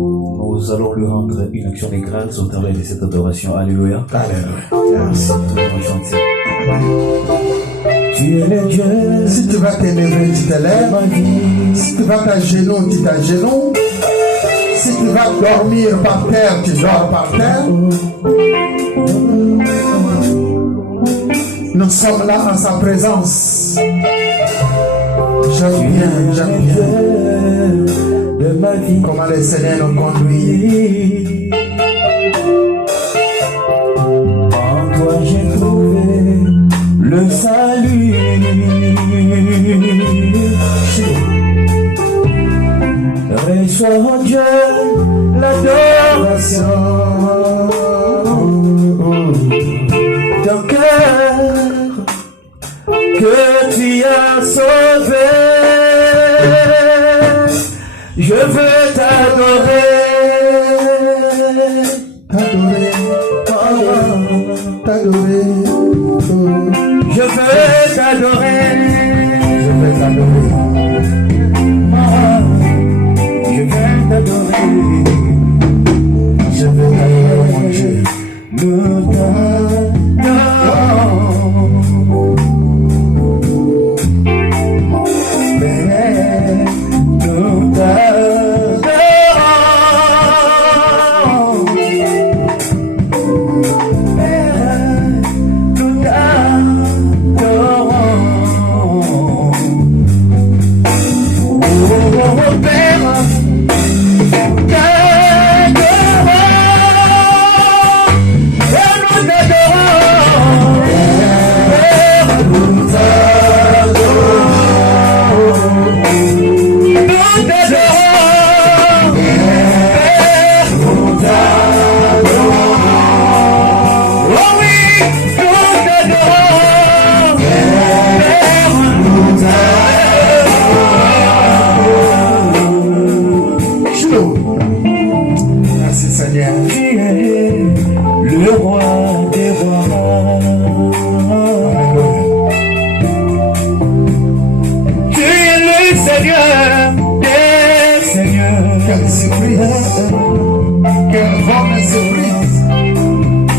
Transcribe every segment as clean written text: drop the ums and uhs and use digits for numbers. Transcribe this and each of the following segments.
Nous allons lui rendre une action de grâce au travers de cette adoration. Alléluia. Alléluia. Merci. Tu es le Dieu. Si tu vas t'élever, tu t'élèves. Si tu vas t'agenouiller, tu t'agenouilles. Si tu vas dormir par terre, tu dors par terre. Nous sommes là en sa présence. J'aime bien de ma vie. Comment le Seigneur nous conduit. En toi j'ai trouvé le salut. Reçois, oh Dieu, l'adoration. Ton cœur que tu as sauvé. Je veux t'adorer. Je veux t'adorer. Je veux t'adorer. Je veux t'adorer. Je veux t'adorer, mon Dieu. Nous t'adorons. Nous t'adorons.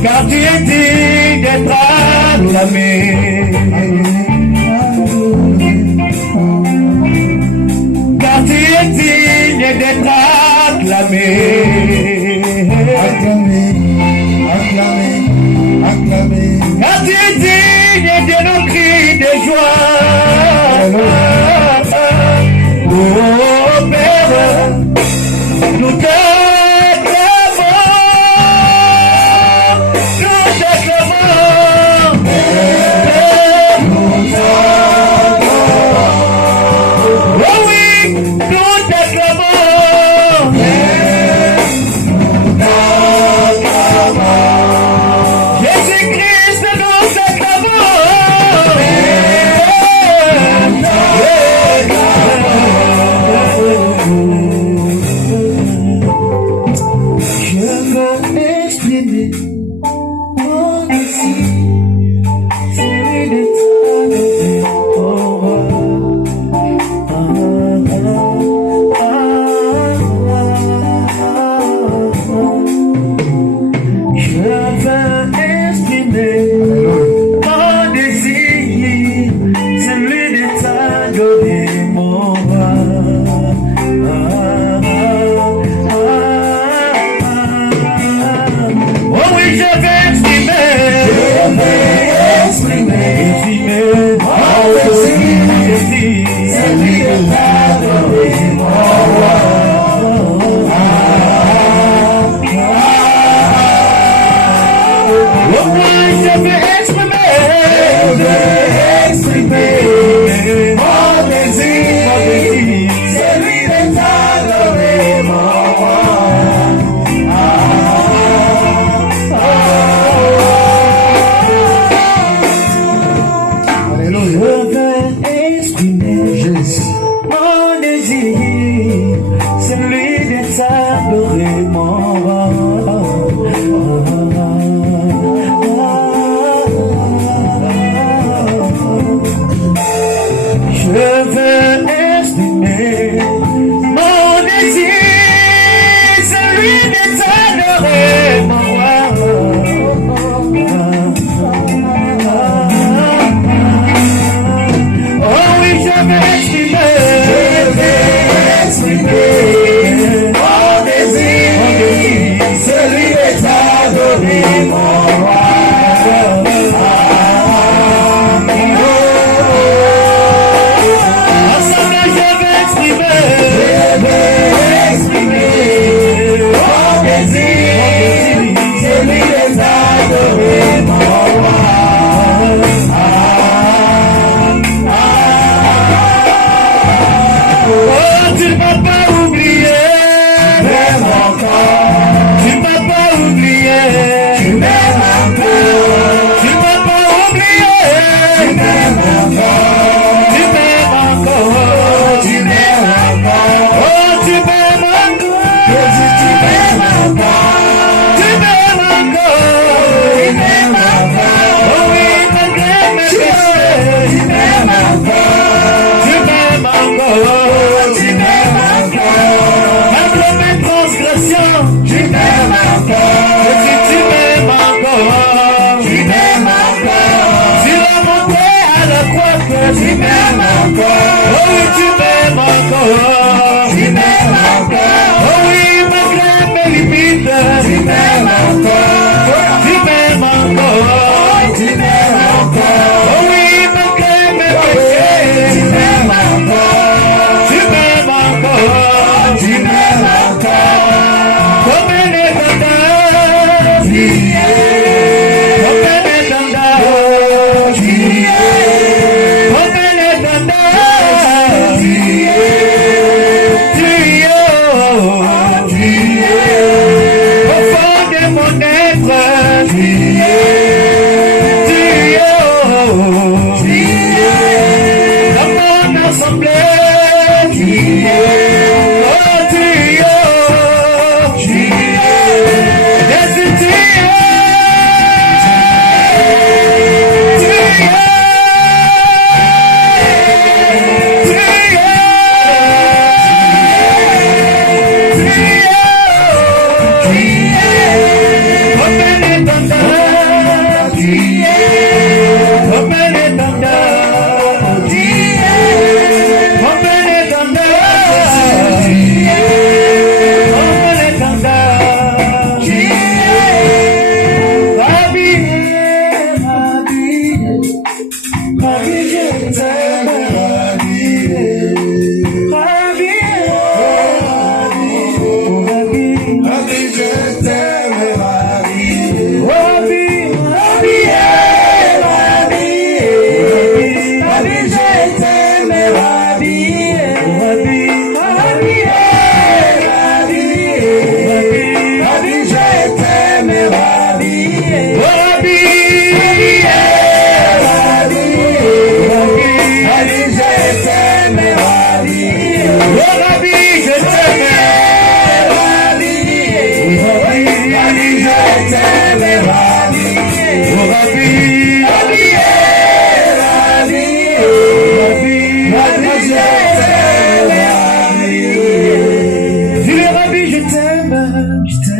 Car tu es digne d'être acclamé. Car tu es digne d'être acclamé. Acclamé. Car tu es digne de nos cris de joie. Oh Père, nous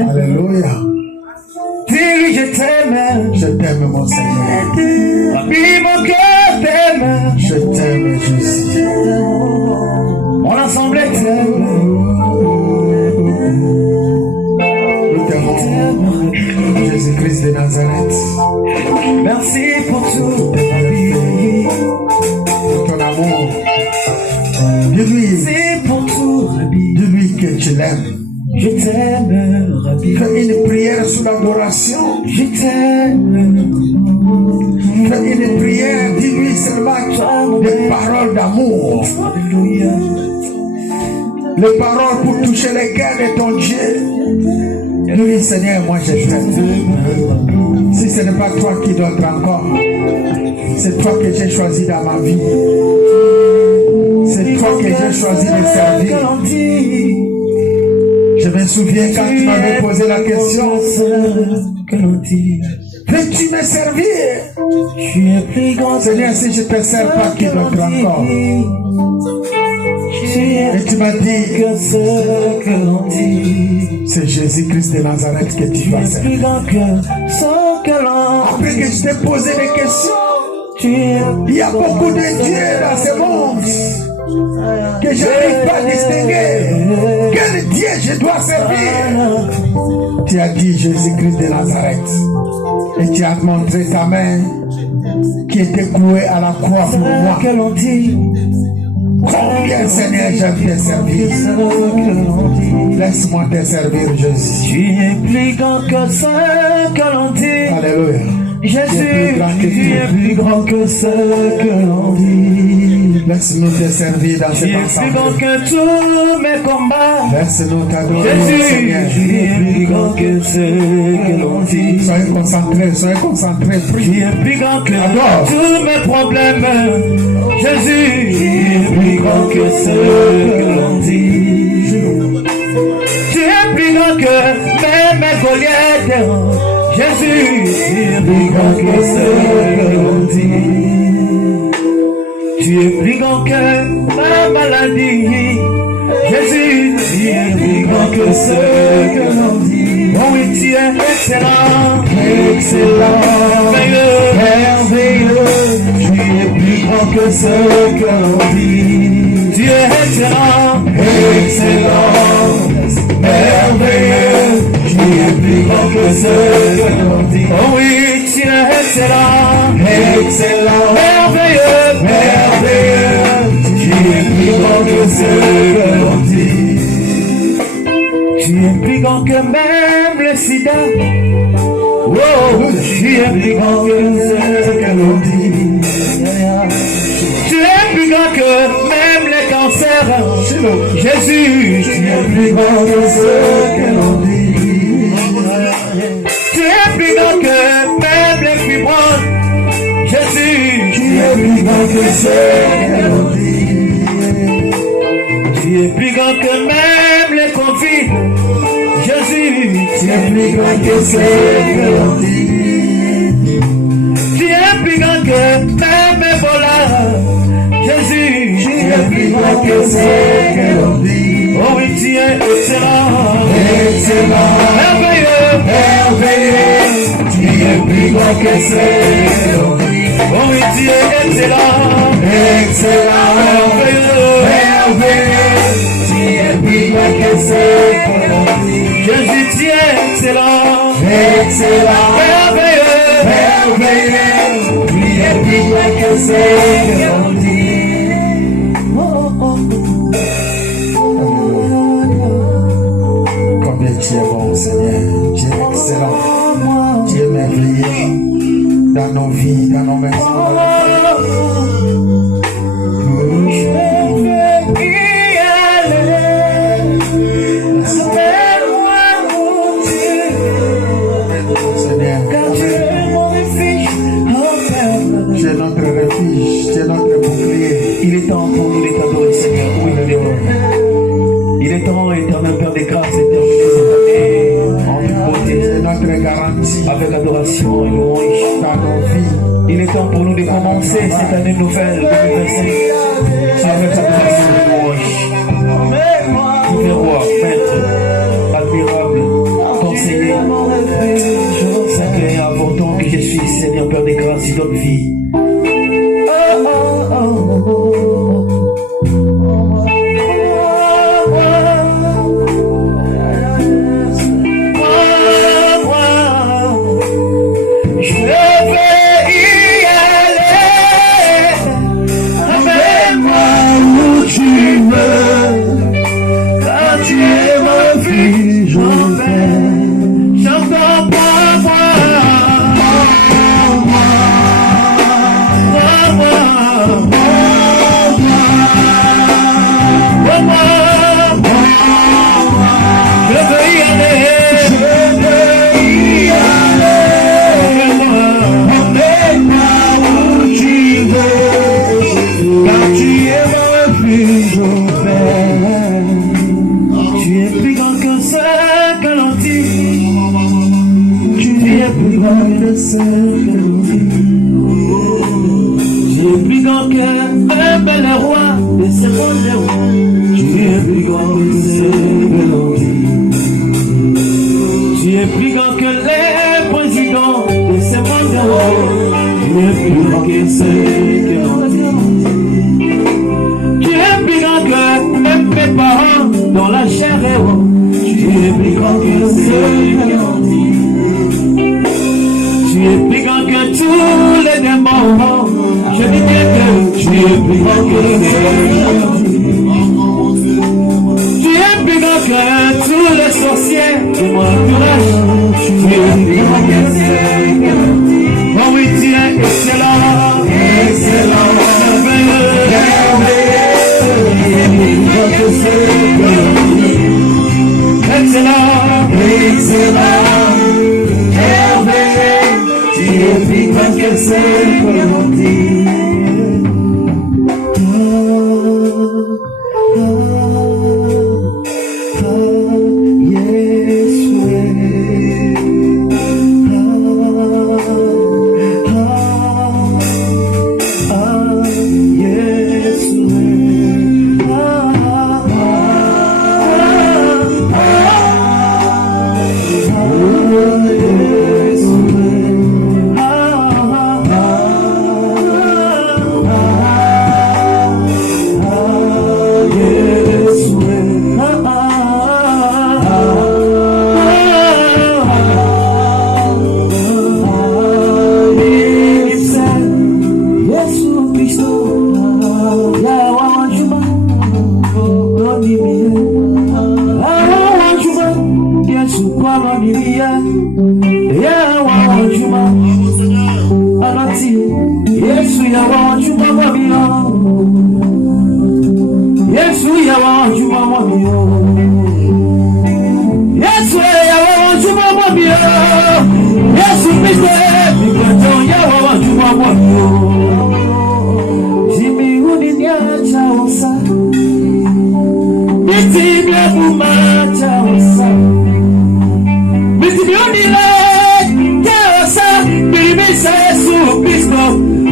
Alléluia. Dis-lui je t'aime. Je t'aime, mon Seigneur. Rabbi, mon cœur t'aime. Je t'aime, Jésus. Mon assemblée t'aime. Nous t'aimons, Jésus-Christ de Nazareth. Merci pour tout, Rabbi. Pour ton amour. Dis-lui, C'est pour tout, Rabbi. dis-lui que tu l'aimes. Je t'aime, Rabbi. Fais une prière sous l'adoration. Je t'aime. Fais une prière, dis-lui seulement des paroles d'amour. Alléluia. Les paroles pour toucher les cœurs de ton Dieu. Dis-lui, Seigneur, moi je t'aime. Si ce n'est pas toi qui donnes encore, c'est toi que j'ai choisi dans ma vie. C'est toi que j'ai choisi de servir. Je me souviens quand tu m'avais posé la question, veux-tu me servir? Seigneur, si je ne te sers pas, qui d'autre encore? Et tu m'as dit, c'est Jésus-Christ de Nazareth que tu vas servir. Après que je t'ai posé des questions, il y a beaucoup de dieux dans ce monde que je n'arrive pas à distinguer. Quel Dieu je dois servir? Tu as dit Jésus-Christ de Nazareth. Et tu as montré ta main qui était clouée à la croix pour moi. Combien, Seigneur, j'aime te servir. Laisse-moi te servir, Jésus. Tu es plus grand que ce que l'on dit. Alléluia. Jésus, tu es plus grand que ce que l'on dit. Laisse-nous te servir dans Tu cette es plus grand assemblée. que tous mes combats. Laisse-nous t'adorer, Jésus, Seigneur. tu es plus grand que ce que l'on dit. Soyez concentrés, Tu prie. es plus grand que Adore. tous mes problèmes. Jésus, tu es plus grand que ce que l'on dit. Tu es plus grand que même mes Goliaths. Jésus, tu es plus grand que ce que l'on dit. Tu es plus grand que ma maladie. Jésus, tu es plus grand que ce que l'on dit. Oh oui, tu es excellent, excellent, merveilleux. Tu es plus grand que ce que l'on dit. Tu es excellent, excellent, merveilleux. Tu es plus grand que ce que l'on dit. Oh oui, tu es excellent, excellent, merveilleux, merveilleux. Tu es plus grand que ce que l'on dit. Tu es plus grand que même le sida. Oh, tu es plus grand que ce que l'on dit. Tu es plus grand que même les cancers. Jésus, tu es plus grand que ce que l'on dit. Tu es plus grand que que ce que l'on dit. Tu es plus grand que même les conflits. Jésus, Tu es plus grand que ce que l'on dit. tu es plus grand que même Ebola. Jésus, Tu es plus grand que ce que l'on dit. oh oui, tu es excellent, Excellent, merveilleux, merveilleux. Tu es plus grand que ce que l'on dit. oh oui, tu es excellent, Excellent, merveilleux, merveilleux. Tu es plus grand que ce que l'on dit. Jésus, tu es excellent, Excellent, merveilleux, merveilleux. Tu es plus grand que ce que l'on dit. Combien tu es bon, Seigneur. Tu es excellent. Tu es merveilleux dans nos vies, dans nos maisons. Tu es notre refuge, tu es notre bouclier. Il est temps pour nous de t'adorer, Seigneur. Oui, nous l'aimons. Il est temps, éternel Père des grâces, de terminer cette année en toute beauté, C'est notre garantie avec adoration et louange. dans nos vies. Il est temps pour nous de commencer cette année nouvelle 2025 avec adoration et louange. Divin roi, maître, admirable, conseiller, Seigneur, important que je suis, Seigneur Père des grâces, qui donne vie.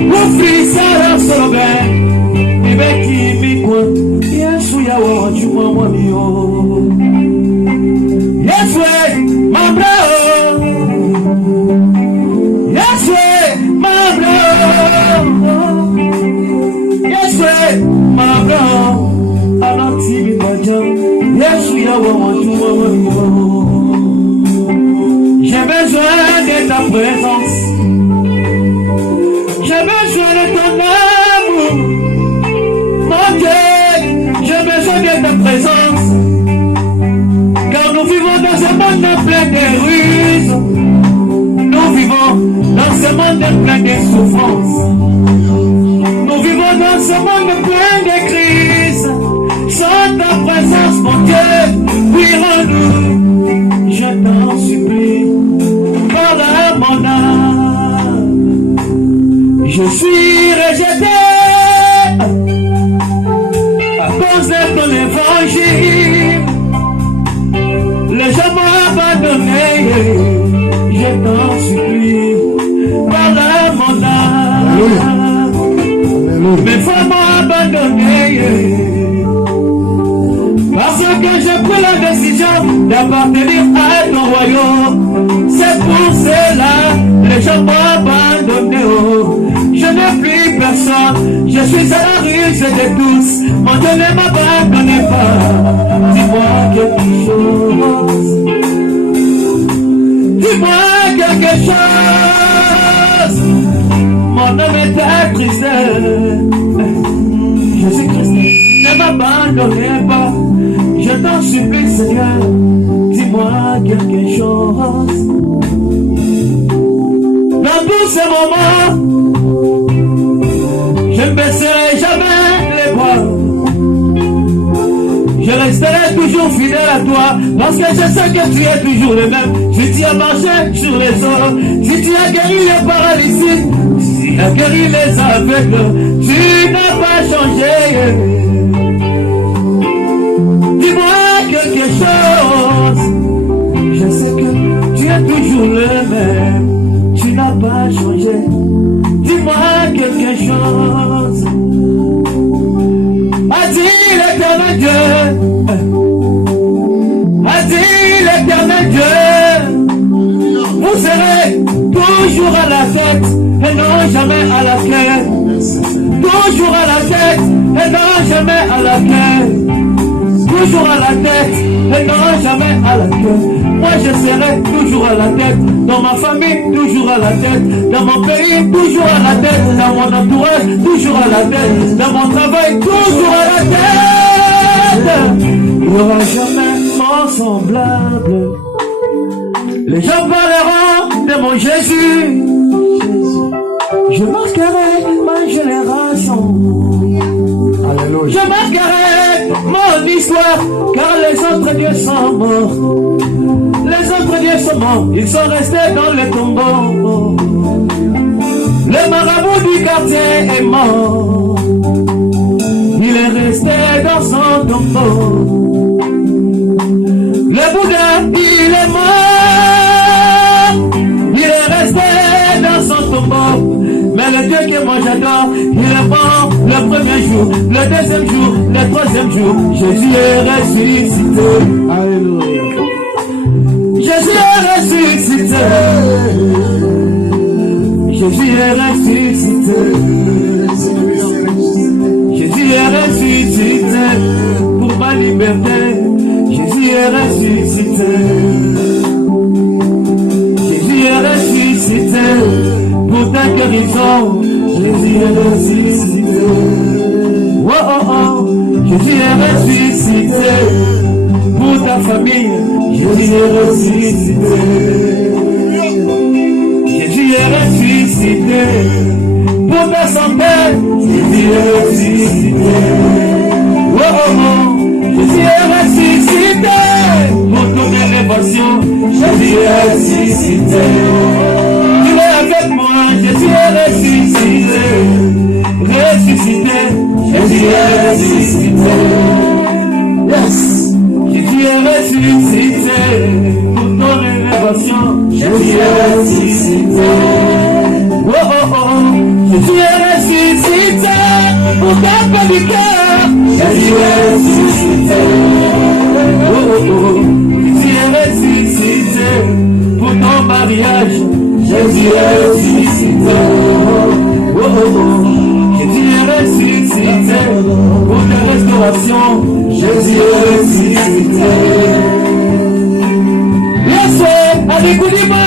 Ufisara solobe, ibeki mikwa, Yesu ya wajuma mwamio. Yesu my bro, Yesu my bro, Yesu my bro, anati bitaja, Yesu ya wajuma mwamio. J'ai besoin de ta présence. J'ai besoin de ton amour, mon Dieu, j'ai besoin de ta présence, car nous vivons dans un monde plein de ruses, nous vivons dans ce monde plein de souffrances, nous vivons dans ce monde plein de crises, sans ta présence, mon Dieu, cuire-nous, je t'en supplie, pardonne mon âme. Je suis rejeté à cause de ton évangile. Les gens m'ont abandonné, je t'en supplie, pardonne mon âme. Mes femmes m'ont abandonné, parce que j'ai pris la décision d'appartenir à ton royaume. C'est pour cela, les gens m'ont abandonné. Je n'ai plus personne, je suis à la ruse de tous. Mon Dieu ne m'abandonne pas. Dis-moi quelque chose. Dis-moi quelque chose. Mon âme est attristé. Jésus-Christ, ne m'abandonnez pas. Je t'en supplie, Seigneur. Dis-moi quelque chose. Dans tous ces moments, je ne baisserai jamais les bras. Je resterai toujours fidèle à toi, parce que je sais que tu es toujours le même. Si tu as marché sur les eaux, si tu as guéri les paralysiques, si tu as guéri les aveugles, tu n'as pas changé. Dis-moi quelque chose. Je sais que tu es toujours le même. Tu n'as pas changé. Dis-moi quelque chose. A-t-il l'éternel Dieu? A-t-il l'éternel Dieu? Vous serez toujours à la tête et non jamais à la queue. Toujours à la tête et non jamais à la queue. Toujours à la tête et non jamais à la queue. Moi je serai toujours à la tête, dans ma famille toujours à la tête, dans mon pays toujours à la tête, dans mon entourage toujours à la tête, dans mon travail toujours à la tête. Il n'y aura jamais mon semblable. Les gens parleront de mon Jésus. Je marquerai ma génération. Alléluia. Je marquerai mon histoire, car les autres dieux sont morts. Les autres dieux sont morts, ils sont restés dans le tombeau. Le marabout du quartier est mort. Il est resté dans son tombeau. Le Bouddha, il est mort. Il est resté dans son tombeau. Mais le Dieu que moi j'adore, il est mort le premier jour, le deuxième jour, le troisième jour. Jésus est ressuscité. Alléluia. Jésus est ressuscité. Jésus est ressuscité. Jésus est ressuscité pour ma liberté. Jésus est ressuscité. Jésus est ressuscité pour ta guérison. Jésus est ressuscité. Oh oh oh. Jésus est ressuscité pour ta famille. Jésus est ressuscité. Jésus est ressuscité pour ta santé. Jésus est ressuscité. Oh oh oh. Jésus est ressuscité pour ton élévation. Jésus est ressuscité. Tu es avec moi. Jésus est ressuscité. Ressuscité. Jésus est ressuscité. Yes. Jésus est ressuscité pour ton élévation. Jésus est ressuscité. Oh oh oh. Jésus est ressuscité. du cœur. Jésus est ressuscité. Oh, oh, oh. Jésus est ressuscité. Pour ton mariage, Jésus est ressuscité. Oh, oh, oh. Jésus est ressuscité. Pour ta restauration, Jésus est ressuscité. Yesu alikulima.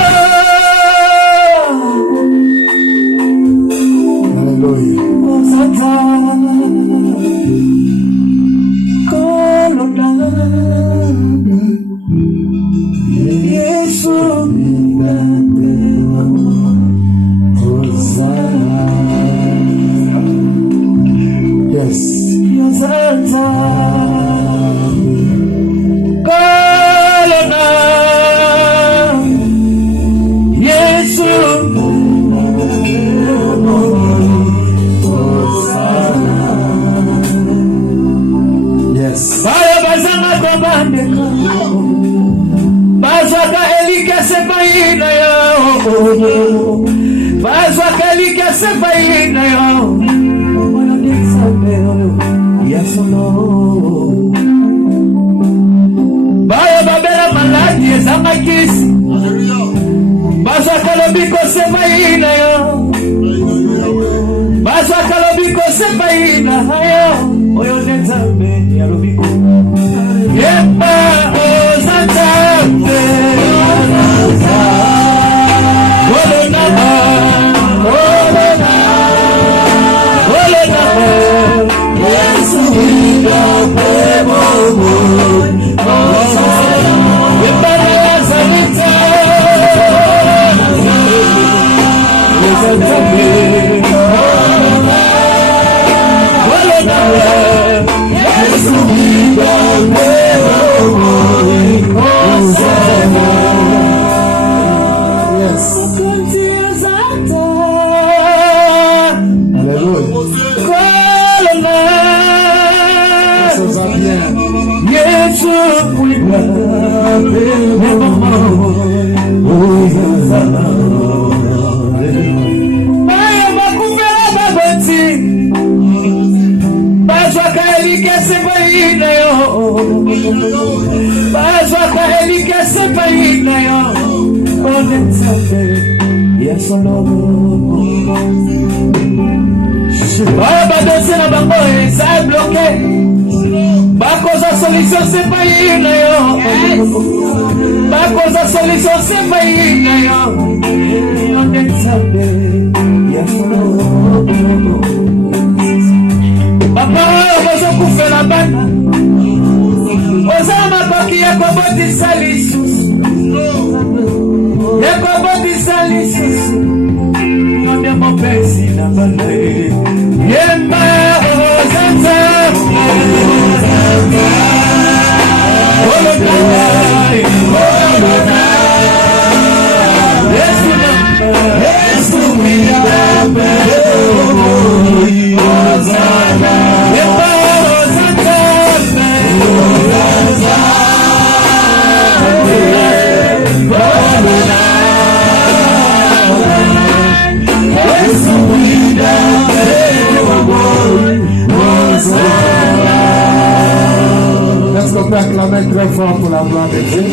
Acclamer très fort pour la gloire de Dieu.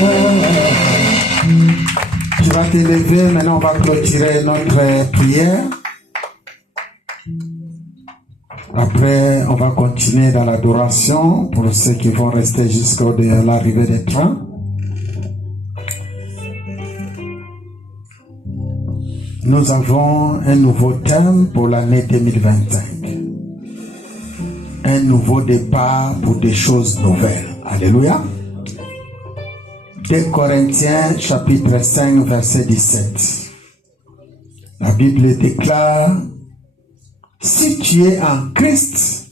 Tu vas te lever, maintenant on va clôturer notre prière. Après, on va continuer dans l'adoration pour ceux qui vont rester jusqu'à l'arrivée des trains. Nous avons un nouveau thème pour l'année 2025. Un nouveau départ pour des choses nouvelles. Alléluia. 2 Corinthiens chapitre 5 verset 17. La Bible déclare: si tu es en Christ,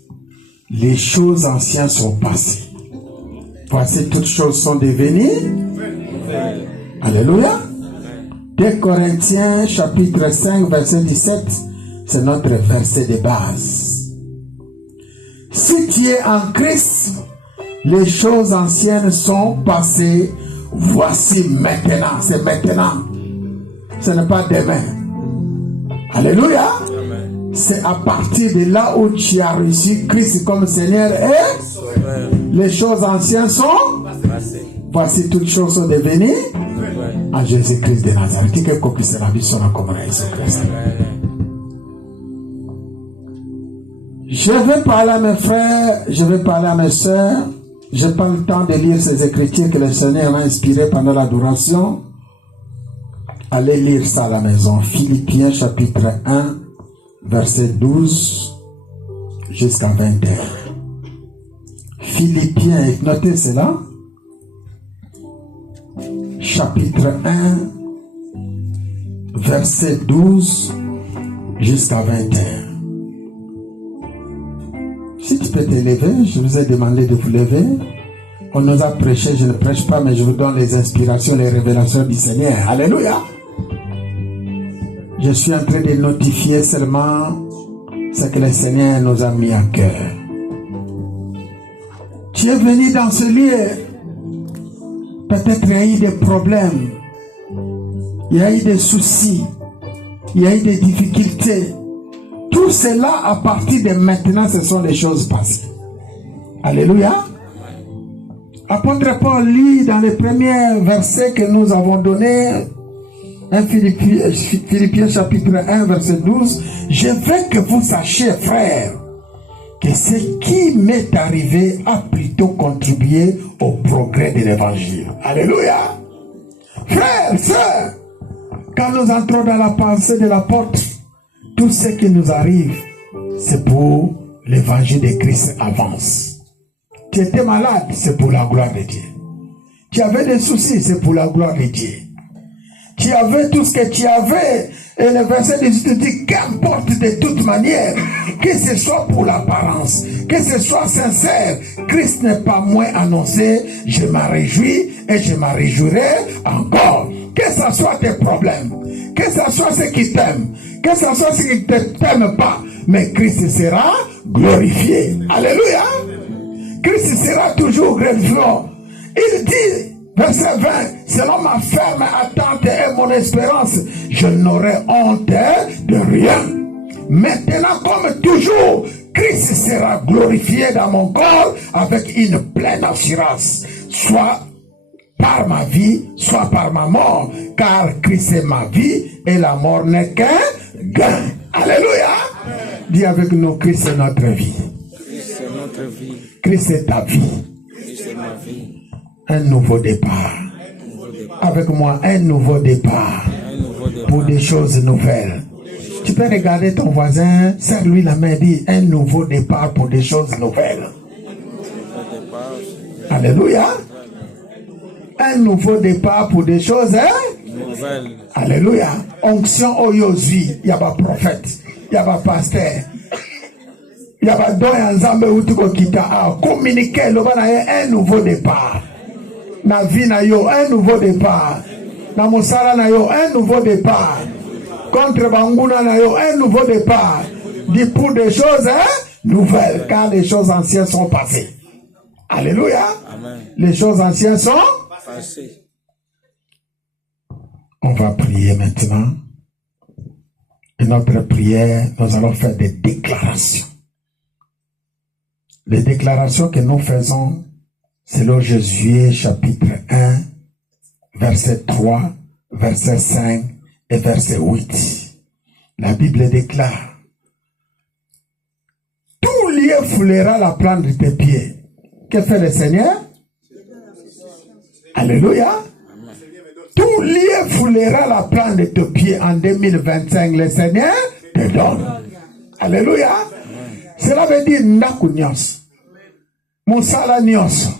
les choses anciennes sont passées. Voici, toutes choses sont devenues. Alléluia. 2 Corinthiens chapitre 5 verset 17, c'est notre verset de base. Si tu es en Christ, les choses anciennes sont passées. Voici maintenant. C'est maintenant. Ce n'est pas demain. Alléluia. Amen. c'est à partir de là où tu as reçu Christ comme Seigneur et les choses anciennes sont voici toutes choses sont devenues en Jésus-Christ de Nazareth. Qui est copie c'est la vie sur la commune Jésus-Christ. Je vais parler à mes frères, je vais parler à mes soeurs. Je n'ai pas le temps de lire ces écritures que le Seigneur m'a inspirées pendant l'adoration. Allez lire ça à la maison. Philippiens chapitre 1, verset 12 jusqu'à 21. Philippiens, notez cela. Chapitre 1, verset 12 jusqu'à 21. Si tu peux te lever, je vous ai demandé de vous lever. On nous a prêché, je ne prêche pas, mais je vous donne les inspirations, les révélations du Seigneur. Alléluia. Je suis en train de notifier seulement ce que le Seigneur nous a mis à cœur. Tu es venu dans ce lieu. Peut-être il y a eu des problèmes. Il y a eu des soucis. Il y a eu des difficultés. Tout cela, à partir de maintenant, ce sont les choses passées. Alléluia. Apôtre Paul lit dans les premiers versets que nous avons donnés, Philippiens chapitre 1, verset 12. Je veux que vous sachiez, frères, que ce qui m'est arrivé a plutôt contribué au progrès de l'évangile. Alléluia. Frères, sœurs, quand nous entrons dans la pensée de l'apôtre, tout ce qui nous arrive, c'est pour l'évangile de Christ avance. Tu étais malade, c'est pour la gloire de Dieu. Tu avais des soucis, c'est pour la gloire de Dieu. Tu avais tout ce que tu avais. Et le verset 18 dit, qu'importe de toute manière, que ce soit pour l'apparence, que ce soit sincère, Christ n'est pas moins annoncé, je m'en réjouis et je m'en réjouirai encore. Que ce soit tes problèmes, que ce soit ceux qui t'aiment, que ce soit ceux qui ne t'aiment pas, mais Christ sera glorifié. Alléluia. Christ sera toujours glorifié. Il dit, verset 20, selon ma ferme attente et mon espérance, je n'aurai honte de rien. Maintenant, comme toujours, Christ sera glorifié dans mon corps avec une pleine assurance, soit par ma vie, soit par ma mort, car Christ est ma vie et la mort n'est qu'un gain. Alléluia. Dis avec nous, Christ est notre vie. Christ est notre vie. Christ est ta vie. Christ est ma vie. Un nouveau départ. Avec moi, un nouveau départ. Pour des choses nouvelles. Tu peux regarder ton voisin, serre-lui la main et dire un nouveau départ pour des choses nouvelles. Alléluia. Un nouveau départ pour des choses nouvelles. Alléluia. Onction oyozui, il y a pas prophète, il y a pas pasteur. Il y a pas don ensemble où tu as communiqué un nouveau départ. Na vie na yo un nouveau départ. Na mosala na yo un nouveau départ. Contre Banguna na yo un nouveau départ. Dit pour des choses nouvelles, car les choses anciennes sont passées. Alléluia. Amen. Les choses anciennes sont passées. On va prier maintenant. Et notre prière, nous allons faire des déclarations. Les déclarations que nous faisons, c'est le Josué chapitre 1, verset 3, verset 5 et verset 8. La Bible déclare, tout lieu foulera la plante de tes pieds. Que fait le Seigneur? Alléluia. Tout lieu foulera la plante de tes pieds en 2025. Le Seigneur te donne. Alléluia. Cela veut dire ndaku nyonso, mosala nyonso,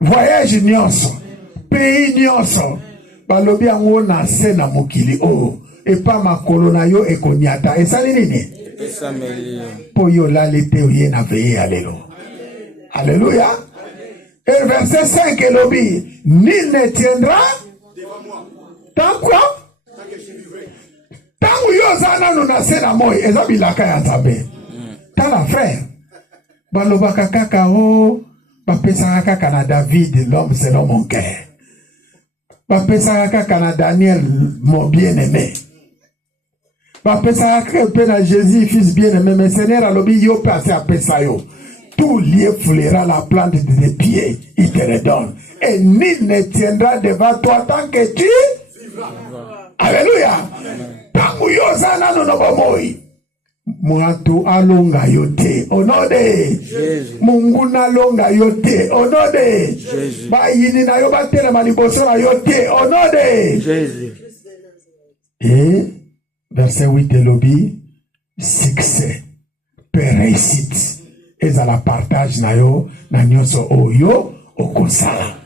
voyage nyonso, pays nyonso, balobi yango na se na mokili o epa makolo na yo ekonyata esali nini po yo lali te oye na veye alelo. Alléluia. Et verset 5 elobi, nul ne tiendra tant quoi? Tant yo zana no na se na moi ezabilaka ya nzambe. Tala frère, balobaka kaka o, bapesaka kaka na David, l'homme selon mon cœur. Bapesaka kaka na Daniel, mon bien-aimé. bapesa pe na Jésus fils bien-aimé, mais Seigneur alobi yo passé à pesa yo. Tout lieu foulera la plante de tes pieds, il te redonne. Et nul ne tiendra devant toi tant que tu vivras. Alléluia. Tangu yo sana no bomoi. Mwatu alonga yote onode Mungu na longa yote onode ba yini na yo batela maliboso na yote onode Jésus. Et verset 8 de l'obi succès réussite ezala partage na yo na nyonso oyo okosala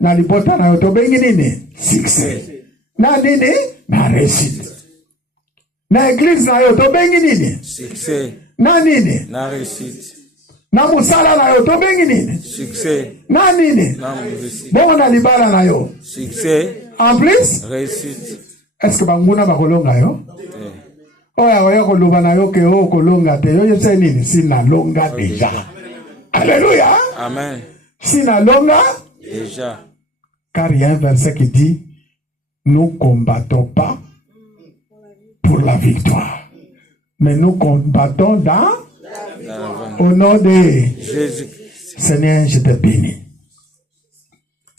na libota na yo to bengi nini succès na nini na réussite. Na église na yo to bengi nini? Succès. Na nini? Na réussite. Na musala na yo to bengi nini? Succès. Na nini? Na réussite. Bon na libala na yo. Succès. En plus? Réussite. Est-ce que banguna bakolonga yo? Oya oya koloba na yo ke o kolonga te yo yese nini? Sina longa déjà. Alléluia. Amen. Sina longa déjà. Car il y a un verset qui dit nous combattons pas pour la victoire. Mais nous combattons au nom de Jésus. Seigneur, je te bénis.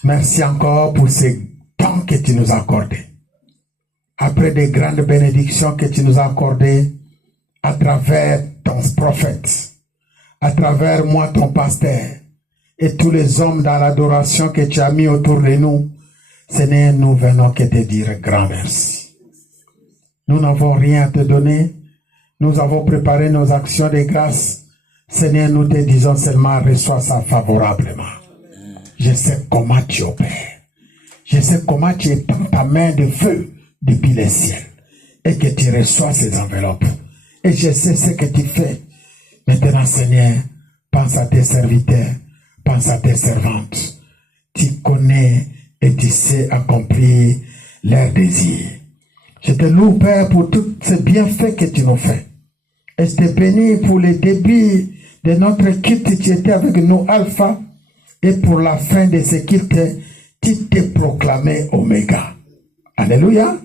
Merci encore pour ce temps que tu nous as accordé. Après des grandes bénédictions que tu nous as accordées à travers ton prophète, à travers moi, ton pasteur, et tous les hommes dans l'adoration que tu as mis autour de nous, Seigneur, nous venons que te dire grand merci. Nous n'avons rien à te donner. Nous avons préparé nos actions de grâce. Seigneur, nous te disons seulement, reçois ça favorablement. Je sais comment tu opères. Je sais comment tu étends ta main de feu depuis les ciels. Et que tu reçois ces enveloppes. Et je sais ce que tu fais. Maintenant, Seigneur, pense à tes serviteurs. Pense à tes servantes. Tu connais et tu sais accomplir leurs désirs. Je te loue, Père, pour tous ces bienfaits que tu nous fais. Et je te bénis pour le début de notre culte, tu étais avec nous, Alpha, et pour la fin de ce culte, tu t'es proclamé Oméga. Alléluia.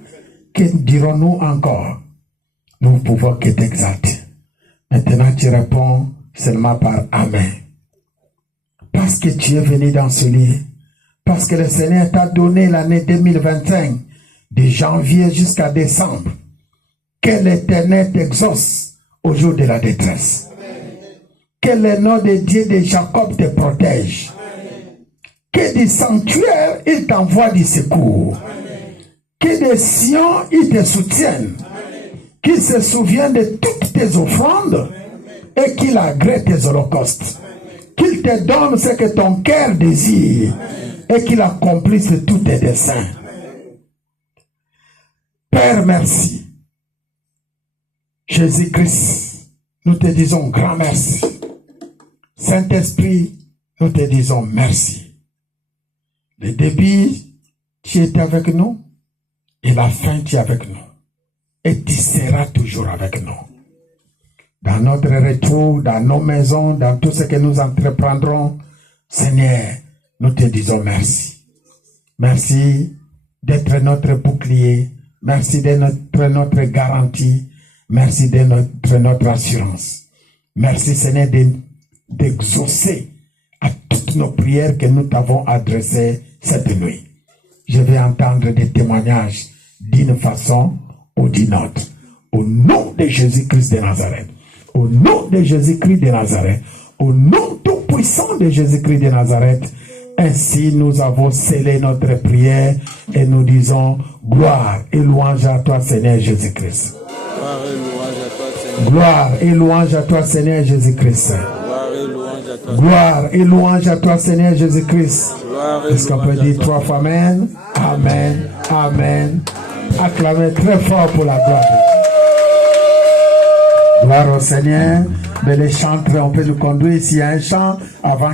Que dirons-nous encore? Nous ne pouvons que t'exalter. Maintenant, tu réponds seulement par Amen. Parce que tu es venu dans ce lieu, parce que le Seigneur t'a donné l'année 2025, de janvier jusqu'à décembre, que l'Éternel t'exauce au jour de la détresse. Amen. Que le nom de Dieu de Jacob te protège. Amen. Que du sanctuaire, il t'envoie du secours. Amen. Que de Sion, il te soutienne. Qu'il se souvienne de toutes tes offrandes. Amen. Et qu'il agrée tes holocaustes. Qu'il te donne ce que ton cœur désire. Amen. Et qu'il accomplisse tous tes desseins. Père, merci. Jésus-Christ, nous te disons grand merci. Saint-Esprit, nous te disons merci. Le début, tu étais avec nous, et la fin, tu es avec nous. Et tu seras toujours avec nous. Dans notre retour, dans nos maisons, dans tout ce que nous entreprendrons, Seigneur, nous te disons merci. Merci d'être notre bouclier. Merci d'être notre garantie. Merci d'être notre assurance. Merci, Seigneur, d'exaucer à toutes nos prières que nous t'avons adressées cette nuit. Je vais entendre des témoignages d'une façon ou d'une autre. Au nom de Jésus-Christ de Nazareth. Au nom de Jésus-Christ de Nazareth. Au nom tout-puissant de Jésus-Christ de Nazareth. Ainsi, nous avons scellé notre prière et nous disons gloire et louange à toi, Seigneur Jésus-Christ. Gloire et louange à toi, Seigneur Jésus-Christ. Gloire et louange à toi, Seigneur Jésus-Christ. Est-ce qu'on peut dire 3 fois Amen? Amen. Amen. Acclamez très fort pour la gloire de Dieu. Gloire au Seigneur. Mais les chants, on peut nous conduire s'il y a un chant avant